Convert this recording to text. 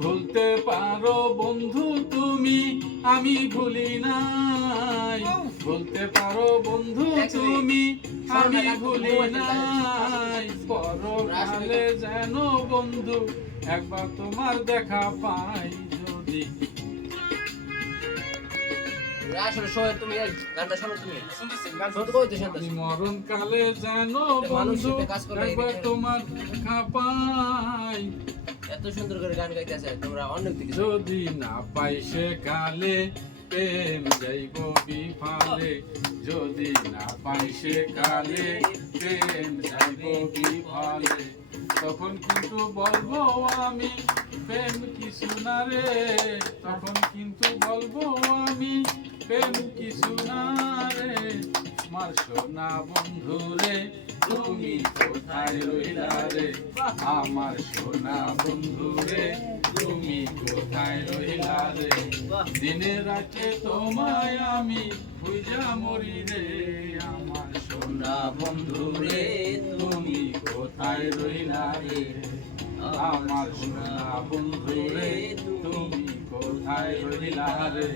ভুলতে পারো বন্ধু তুমি, আমি ভুলি নাই। ভুলতে পারো বন্ধু তুমি, আমি ভুলি নাই। পরকালে যেন বন্ধু একবার তোমার দেখা পাই যদি। আসলে শোনো, তুমি এই গানটা শোনো, তুমি শুনতেছি গান শুনতে কইতে শুনতেছি। মরণ কালে যেন বন্ধু একবার তোমার দেখা পাই। এত সুন্দর করে গান গাইতেছে, তোমরা অন্য দিকে যদি না পাই সে কালে প্রেম যাইব বিফলে। যদি না পাই সে কালে প্রেম যাইব বিফলে। তখন কিন্তু বলবো আমি প্রেম কিছু না রে। তখন কিন্তু বলবো আমি প্রেম কিছু না রে। আমার সোনা বন্ধু রে, তুমি কোথায় রইলা রে? আমার সোনা বন্ধু রে, তুমি কোথায় রইলা রে? দিনে রাতে তোমায় আমি বুঝা মরি রে। আমার সোনা বন্ধু রে, তুমি কোথায় রইলা রে? আমার সোনা বন্ধু রে, তুমি কোথায় রইলা রে?